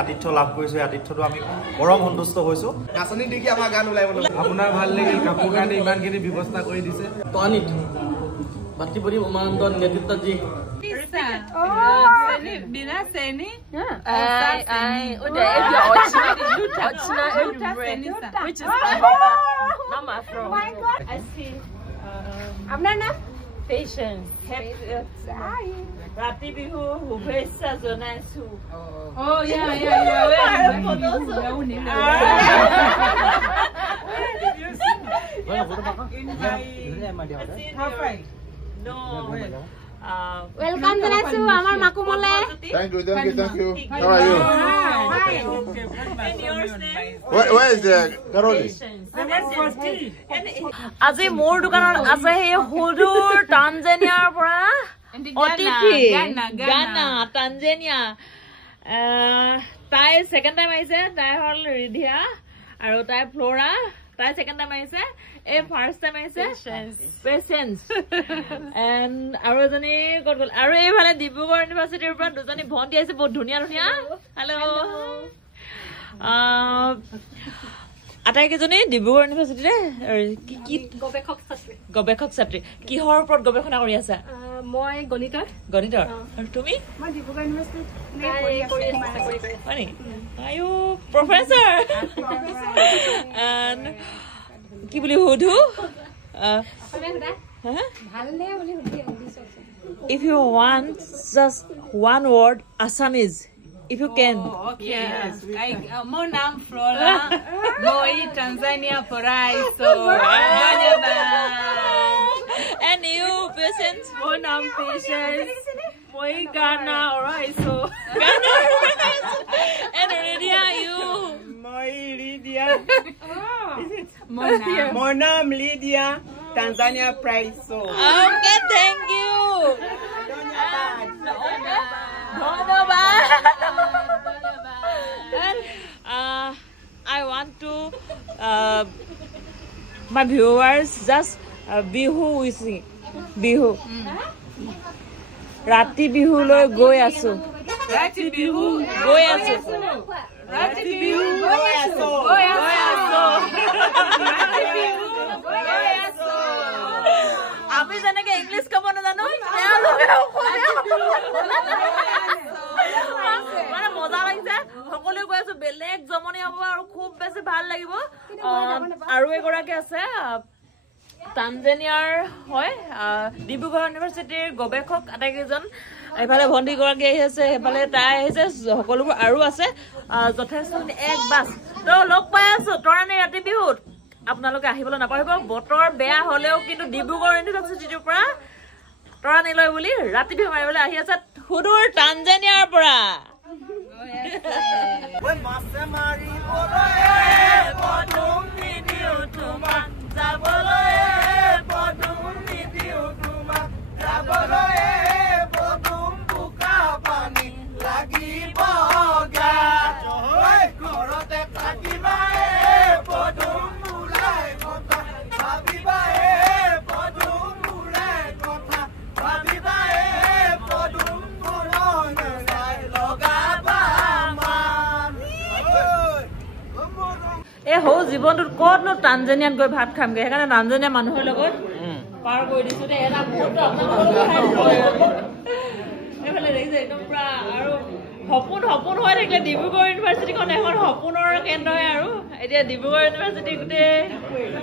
আতিথ্য লাভ কৰিছো আতিথ্যটো আমি পৰম সন্তুষ্ট হৈছো নাচনি দেখি আমাৰ গান ওলাই মন আপোনাৰ ভাল লাগিল কাপোৰ কানি ইমানখিনি ব্যৱস্থা কৰি দিছে টনিত বাতিপৰি উমানন্দ নেতৃত্ব যি Bina Seni? Which is Mama from. My God. I see. Patience. Rati Bihu, Hubesa Zonaisu. Oh, yeah. No. Welcome to Nasu, Amar Makumole. Thank you. How are you? And yours name? Where is Caroli? আজি মোৰ দোকানত আছে এই হুদুৰ টানজানিয়াৰ পৰা অতিথি গানা Tanzania তাই second time আহিছে তাই হল ৰিধিয়া আৰু তাই ফ্লোৰা তাই সেকেন্ড টাইম আহিছে এই ফাৰ্স্ট টাইম আহিছে পেশেন্স এন্ড আৰু এজনী ক'ত গ'ল আৰু এইফালে ডিব্ৰুগড় ইউনিভাৰ্চিটিৰ পৰা দুজনী ভণ্টি আহিছে বহুত ধুনীয়া হেল্ল' আটাইকেইজনী ডিব্ৰুগড় ইউনিভাৰ্চিটিৰে গৱেষক ছাত্ৰী কিহৰ ওপৰত গৱেষণা কৰি আছা মই গণিতৰ আৰু তুমি মই ডিব্ৰুগড় ইউনিভাৰ্চিটিত হয় আয়ো প্ৰফেছৰ কি বুলি সুধো if you want just one word Assamese if you can Mon name Flora. Moi Tanzania Forai. So and you patience mon name Patience. Moi Ghana. Alright. So Ghana and Lydia you মই Lydia mon name Lydia Tanzania Pride so okay thank you and I want to my viewers just bihu wishing bihu rati bihu loi goi asu Rati Bihu. goi asu Rati Bihu. আমি যেনেকে English কব নাজানো মানে মজা লাগিছে সকলোৱে কৈ আছো বেলেগ জমনি হব আৰু খুব বেছি ভাল লাগিব আৰু এগৰাকী আছে টানজানিয়াৰ হয় ডিব্ৰুগড় ইউনিভাৰ্চিটিৰ গৱেষক আটাইকেইজন এইফালে ভণ্টি গৰাকী আহি আছে সেইফালে তাই আহিছে সকলোবোৰ আৰু আছে যথেষ্ট এক বাছ তো লগ পাই আছো তৰাণী ৰাতি বিহুত আপোনালোকে আহিবলৈ নাপাহৰিব বতৰ বেয়া হলেও কিন্তু ডিব্ৰুগড় ইউনিভাৰ্চিটিৰ পৰা তৰাণীলৈ বুলি ৰাতি বিহু মাৰিবলৈ আহি আছে হুদুৰ টানজানিয়াৰ পৰা হৌ জীৱনটোত ক'তনো টানজানিয়াত গৈ ভাত খামগে সেইকাৰণে টানজানিয়া মানুহৰ লগত পাৰ কৰি দিছো দে এটা মুহূৰ্ত এইফালে দেখিছে একদম পুৰা আৰু সপোন হৈ থাকিলে ডিব্ৰুগড় ইউনিভাৰ্চিটিখন এখন সপোনৰ কেন্দ্ৰ হয় আৰু এতিয়া ডিব্ৰুগড় ইউনিভাৰ্চিটি গোটেই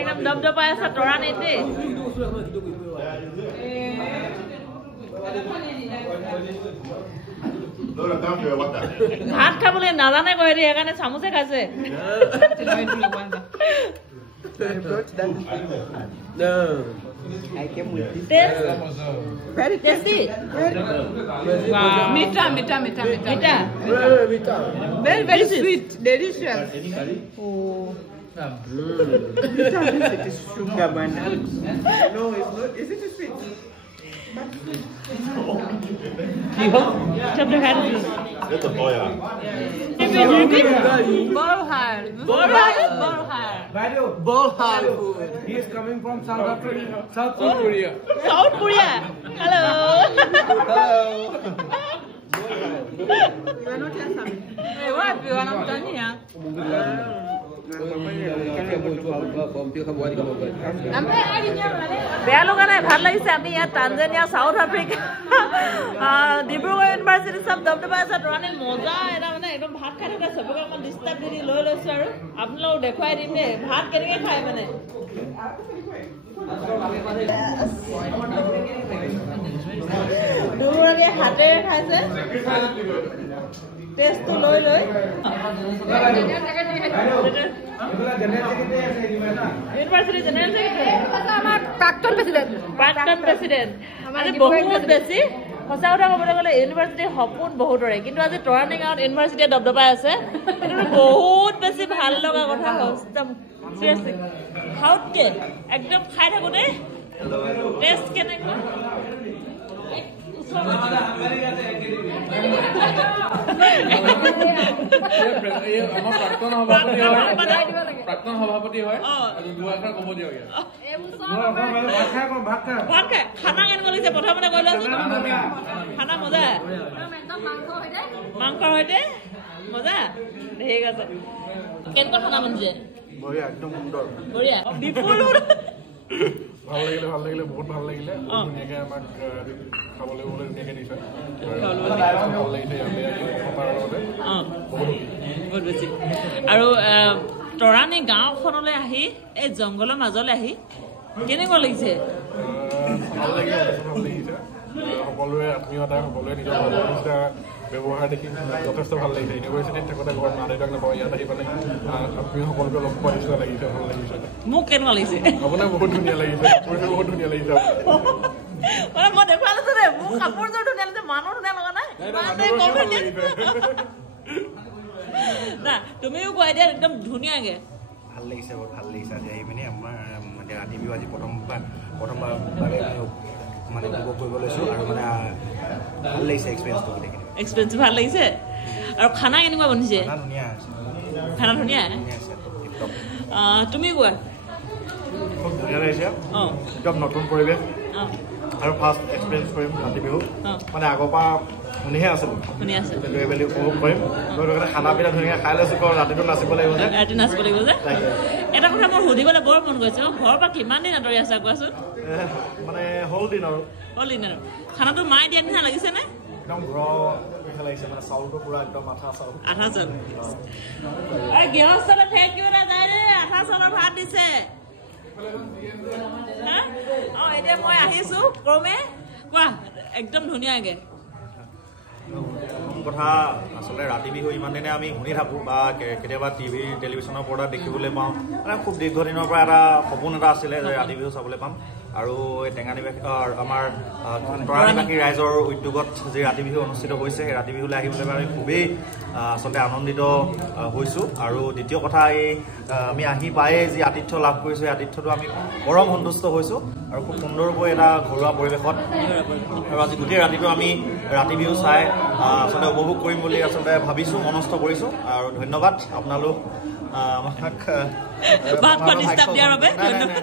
একদম দপদপাই আছে তৰাণীত দেই ভাত খাবলৈ নাজানে কয় দেই সেইকাৰণে চামুচে খাইছে very tasty Mita. Very sweet, delicious. it is sugar man no it's not is it sweet Chapter had That's a boy. Bolhar. He is coming from South Africa. South Korea. South Korea. Hello. Hello. You are not here, Sammy. Hey, what everyone I'm done here. বেয়া লগা নাই ভাল লাগিছে আমি ইয়াত Tanzania south Africa Dibrugarh university চব দবদবাই আছে তৰাণী মজা এটা মানে একদম ভাত খাই থকা চবকে অকণ ডিষ্টাৰ্ব দি লৈ লৈছো আৰু আপোনালোকক দেখুৱাই দিম দেই ভাত কেনেকৈ খায় মানে দুগৰাকীয়ে হাতেৰে খাইছে টেষ্টটো লৈ লৈ ইউনিভাৰ্চিটি জেনেৰেল ছেক্ৰেটাৰী আমাৰ প্ৰাক্তন প্ৰেচিডেণ্ট আজি বহুত বেছি সঁচা কথা ক'বলৈ গ'লে ইউনিভাৰ্চিটিৰ সপোন বহুতৰে কিন্তু আজি তৰাণী গাঁৱত ইউনিভাৰ্চিটিয়ে দবদবাই আছে সেইটো বহুত বেছি ভাল লগা কথা একদম চিৰিয়াছলি হাউতকে একদম খাই থাকোঁতে টেষ্ট কেনেকুৱা প্ৰাক্তন সভাপতি হয় ক'ব দিয়ক ভাত খাই খানা কেনেকুৱা লাগিছে প্ৰথমতে কৈ লোৱাচোন খানা মজা মাংসৰ সৈতে মজা ঠিক আছে কেনেকুৱা খানা বনিছে বঢ়িয়া একদম সুন্দৰ বঢ়িয়া বিপুল ভাল লাগিলে বহুত ভাল লাগিলে ধুনীয়াকৈ আমাক খাবলৈ ধুনীয়াকৈ দিছে ভাল লাগিছে বহুত বেছি আৰু তৰাণী গাঁওখনলৈ আহি এই জংঘলৰ মাজলৈ আহি কেনেকুৱা লাগিছে ভাল লাগিছে সকলোৱে আত্মীয়তা সকলোৱে নিজৰ নিচিনা ব্যৱহাৰ দেখি যথেষ্ট ভাল লাগিছে ইউনিভাৰ্চিটিত থাকোঁতে ঘৰত মা দেউতাক নাপাওঁ ইয়াত আহি মানে আত্মীয়সকলকে লগ পোৱা নিচিনা লাগিছে ভাল লাগিছে মোক কেনেকুৱা লাগিছে আপোনাৰ বহুত ধুনীয়া লাগিছে বহুত ধুনীয়া লাগিছে মই দেখুৱাই লৈছো দেই মোৰ কাপোৰযোৰ ধুনীয়া লাগিছে মানুহ ধুনীয়া লগা নাই না তুমিও কোৱাই দিয়া একদম ধুনীয়াকৈ ভাল লাগিছে বহুত ভাল লাগিছে আজি আহি পিনে আমাৰ মানে ৰাতি বিহু আজি প্ৰথমবাৰ মানে উপভোগ কৰিব লৈছোঁ আৰু মানে ভাল লাগিছে এক্সপিৰিয়েঞ্চটো গোটেইখিনি এক্সপিৰিয়েঞ্চটো ভাল লাগিছে আৰু খানা কেনেকুৱা বনিছে ধুনীয়া আছে খানা ধুনীয়া তুমি কোৱা খুব ধুনীয়া লাগিছে একদম নতুন পৰিৱেশ আৰু ফাৰ্ষ্ট এক্সপিৰিয়েঞ্চ কৰিম ৰাতি বিহু মানে আগৰ পৰা শুনিহে আছিলোঁ শুনি আছে লৈ মেলি উপভোগ কৰিম খানা পিনা ধুনীয়াকৈ খাই লৈছোঁ ৰাতিটো নাচিব লাগিব যে ৰাতি নাচিব লাগিব যে এটা কথা মোৰ সুধিবলৈ বৰ মন গৈছে ঘৰৰ পৰা কিমান দিন আঁতৰি আছা কোৱাচোন মানে হ'ল দিন আৰু খানাটো মায়ে দিয়া নিচিনা লাগিছে নে একদম লাগিছে মানে চাউলটো পুৰা একদম আঠা চাউল গৃহস্থলে ঠেক কিয় যায় ৰে আঠা চাউলৰ ভাত দিছে এতিয়া মই আহিছো ক্ৰমে কোৱা একদম ধুনীয়াকে কথা আচলতে ৰাতি বিহু ইমান দিনে আমি শুনি থাকোঁ বা কেতিয়াবা টিভি টেলিভিশ্যনৰ পৰ্দাত দেখিবলৈ পাওঁ মানে খুব দীৰ্ঘদিনৰ পৰা এটা সপোন এটা আছিলে যে ৰাতি বিহু চাবলৈ পাম আৰু এই টেঙানীবাসী আমাৰ তৰাণীবাসী ৰাইজৰ উদ্যোগত যি ৰাতি বিহু অনুষ্ঠিত হৈছে সেই ৰাতি বিহুলৈ আহিবলৈ আমি খুবেই আচলতে আনন্দিত হৈছোঁ আৰু দ্বিতীয় কথা এই আমি আহি পায়েই যি আতিথ্য লাভ কৰিছোঁ সেই আতিথ্যটো আমি পৰম সন্তুষ্ট হৈছোঁ আৰু খুব সুন্দৰকৈ এটা ঘৰুৱা পৰিৱেশত আৰু আজি গোটেই ৰাতিটো আমি ৰাতি বিহু চাই আচলতে উপভোগ কৰিম বুলি আচলতে ভাবিছোঁ মনস্থ কৰিছোঁ আৰু ধন্যবাদ আপোনালোক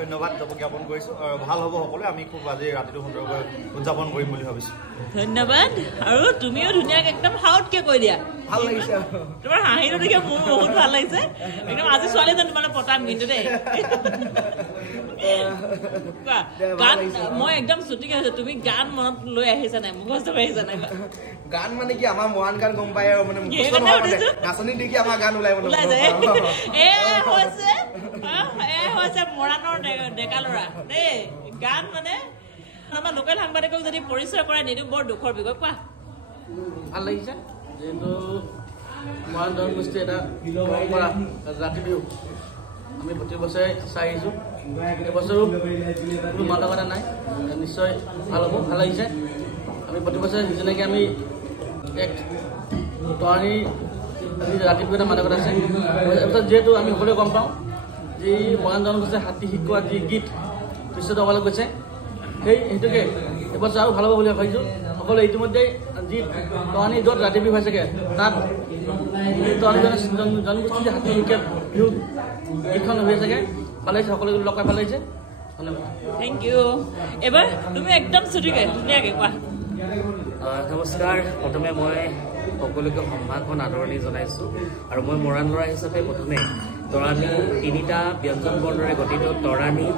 ধন্যবাদ জ্ঞাপন কৰিছোঁ আৰু ভাল হ'ব সকলোৱে আমি খুব আজি ৰাতিটো সুন্দৰকৈ উদযাপন কৰিম বুলি ভাবিছোঁ ধন্যবাদ আৰু তুমিও ধুনীয়াকৈ একদম হাউতকৈ কৈ দিয়া ভাল লাগিছে তোমাৰ হাঁহিটো দেখি মোৰ বহুত ভাল লাগিছে একদম আজি ছোৱালীজন তোমালৈ পতাম কিন্তু দেই গান মই একদম ছুটিকে আছো তুমি গান মনত লৈ আহিছা নাই মুখস্থ কৰি আহিছা নাই গান মানে কি আমাৰ মৰাণ গান গম পায় আৰু মানে নাচনী দেখি আমাৰ গান ওলাই যায় হৈছে মৰাণৰ ডেকা ল'ৰা দেই গান মানে আমাৰ লোকেল সাংবাদিকক যদি পৰিচয় কৰাই নিদিওঁ বৰ দুখৰ বিষয় কোৱা ভাল লাগিছে যিহেতু মৰাণ জনগোষ্ঠী এটা পৰম্পৰা ৰাতি বিহু আমি প্ৰতি বছৰে চাই আহিছোঁ এইবছৰো কোনো মাদকতা নাই নিশ্চয় ভাল হ'ব ভাল লাগিছে আমি প্ৰতি বছৰে যেনেকৈ আমি এক তৰাণী ৰাতি বিহু এটা মাদকতা আছে যিহেতু আমি সকলোৱে গম পাওঁ যি মৰাণ জনগোষ্ঠীয়ে হাতী শিকোৱা যি গীত দৃশ্যত অকলে গৈছে সেইটোকে এবছৰ আৰু ভাল হ'ব বুলি ভাবিছোঁ সকলোৱে ইতিমধ্যে যি তৰাণী য'ত ৰাতি বিহু হৈছেগৈ তাত তৰাণী জনগোষ্ঠী হাতী শিকে বিহু গীতখন হৈ আছেগৈ ভাল লাগিছে সকলোকে লগ পাই ভাল লাগিছে ধন্যবাদ থেংক ইউ এবাৰ তুমি একদম ছুটিকে ধুনীয়াকৈ কোৱা নমস্কাৰ প্ৰথমে মই সকলোকে সম্ভাষণ আদৰণি জনাইছোঁ আৰু মই মৰাণ ল'ৰা হিচাপে প্ৰথমে তৰাণী 3টা ব্যঞ্জন বৰ্ণৰে গঠিত তৰাণী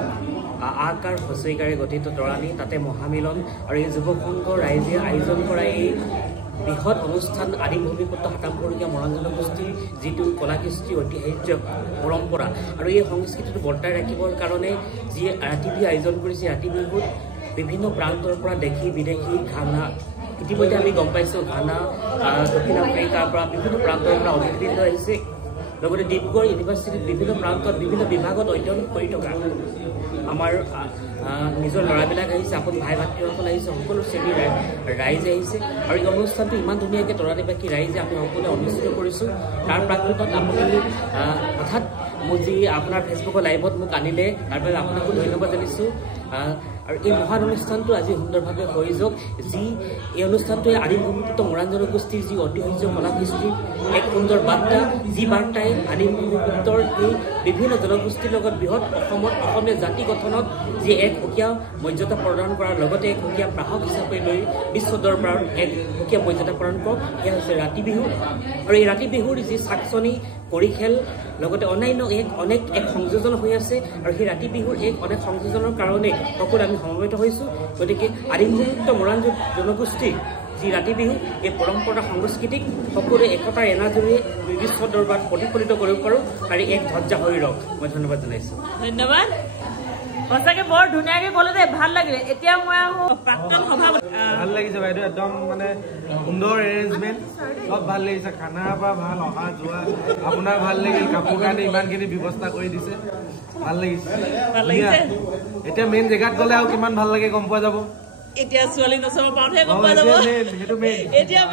আকাৰ হচৈকাৰে গঠিত তৰাণী তাতে মহামিলন আৰু এই যুৱ সংঘ ৰাইজে আয়োজন কৰা এই বৃহৎ অনুষ্ঠান আদিম ভূমিপুত্ৰ 57 মৰাণ জনগোষ্ঠীৰ যিটো কলা কৃষ্টি ঐতিহ্য পৰম্পৰা আৰু এই সংস্কৃতিটো বৰ্তাই ৰাখিবৰ কাৰণে যি ৰাতি বিহু আয়োজন কৰিছে ৰাতি বিহুত বিভিন্ন প্ৰান্তৰ পৰা দেশী বিদেশী ঘানা ইতিমধ্যে আমি গম পাইছোঁ ঘানা দক্ষিণ আফ্ৰিকাৰ পৰা বিভিন্ন প্ৰান্তৰ পৰা অতিথিবৃন্দ আহিছে লগতে ডিব্ৰুগড় ইউনিভাৰ্চিটিত বিভিন্ন প্ৰান্তত বিভিন্ন বিভাগত অধ্যয়ন কৰি থকা আমাৰ নিজৰ ল'ৰাবিলাক আহিছে আপোন ভাই ভাতৃসকল আহিছে সকলো শ্ৰেণীৰ ৰাইজে আহিছে আৰু এই অনুষ্ঠানটো ইমান ধুনীয়াকৈ তৰাণীবাসী ৰাইজে আমি সকলোৱে অনুষ্ঠিত কৰিছোঁ তাৰ প্ৰাকৃতত আপুনি হঠাৎ মোৰ যি আপোনাৰ ফেচবুকৰ লাইভত মোক আনিলে তাৰ বাবে আপোনাকো ধন্যবাদ জানিছোঁ আৰু এই মহান অনুষ্ঠানটো আজি সুন্দৰভাৱে হৈ যাওক যি এই অনুষ্ঠানটোৱে আদিম ভূমিপুত্ৰ মৰাণ জনগোষ্ঠীৰ যি ঐতিহ্য কলা কৃষ্টিৰ এক সুন্দৰ বাৰ্তা যি বাৰ্তাই আদিম ভূমিপুত্ৰৰ এই বিভিন্ন জনগোষ্ঠীৰ লগত বৃহৎ অসমত অসমীয়া জাতি গঠনত যি এক সুকীয়া মৰ্যাদা প্ৰদান কৰাৰ লগতে এক সুকীয়া প্ৰাহক হিচাপে লৈ বিশ্ব দৰবাৰত এক সুকীয়া মৰ্যাদা প্ৰদান কৰক সেয়া হৈছে ৰাতি বিহু আৰু এই ৰাতি বিহুৰ যি চাকচনি কৰি খেল লগতে অন্যান্য অনেক এক সংযোজন হৈ আছে আৰু সেই ৰাতি বিহুৰ এক অনেক সংযোজনৰ কাৰণে সকলো আমি সমবেত হৈছোঁ গতিকে আদিম ভূমিপুত্ৰ মৰাণ জনগোষ্ঠীৰ যি ৰাতি বিহু এই পৰম্পৰা সংস্কৃতিক সকলোৱে একতাৰ এনাজৰিয়ে বিশ্ব দৰবাৰত প্ৰতিফলিত কৰিব পাৰোঁ আৰু এক ধ্বজা হৈ ৰওক মই ধন্যবাদ জনাইছোঁ ধন্যবাদ সঁচাকে বৰ ধুনীয়াকে ক'লে দেই ভাল লাগিলে এতিয়া মই আহোঁ প্ৰাক্তন সভাপতি ভাল লাগিছে বাইদেউ একদম মানে সুন্দৰ এৰেঞ্জমেণ্ট চব ভাল লাগিছে খানাৰ পৰা ভাল অহা যোৱা আপোনাৰ ভাল লাগিল কাপোৰ কানি ইমানখিনি ব্যৱস্থা কৰি দিছে ভাল লাগিছে এতিয়া মেইন জেগাত গ'লে আৰু কিমান ভাল লাগে গম পোৱা যাব এতিয়া ছোৱালী নচাব পাওঁতেহে গম পোৱা যাব সেইটো মেইন এতিয়া